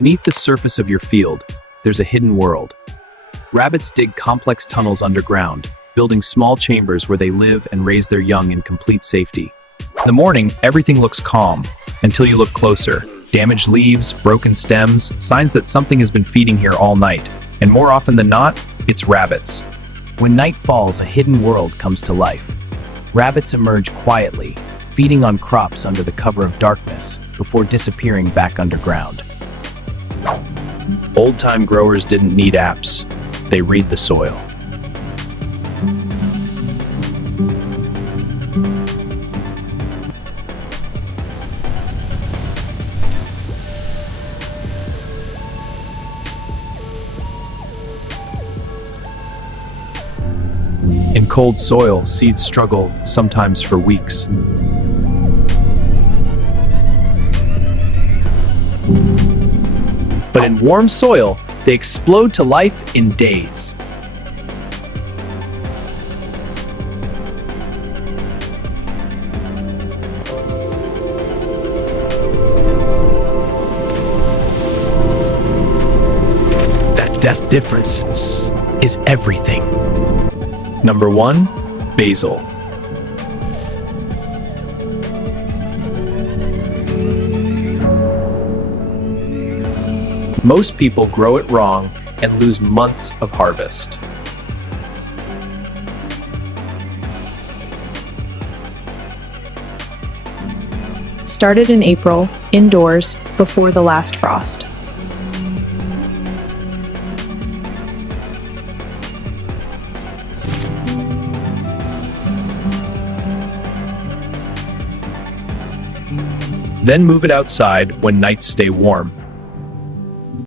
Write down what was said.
Beneath the surface of your field, there's a hidden world. Rabbits dig complex tunnels underground, building small chambers where they live and raise their young in complete safety. In the morning, everything looks calm, until you look closer. Damaged leaves, broken stems, signs that something has been feeding here all night. And more often than not, it's rabbits. When night falls, a hidden world comes to life. Rabbits emerge quietly, feeding on crops under the cover of darkness, before disappearing back underground. Old-time growers didn't need apps. They read the soil. In cold soil, seeds struggle, sometimes for weeks. But in warm soil, they explode to life in days. That difference is everything. Number 1, basil. Most people grow it wrong and lose months of harvest. Started in April, indoors, before the last frost. Then move it outside when nights stay warm.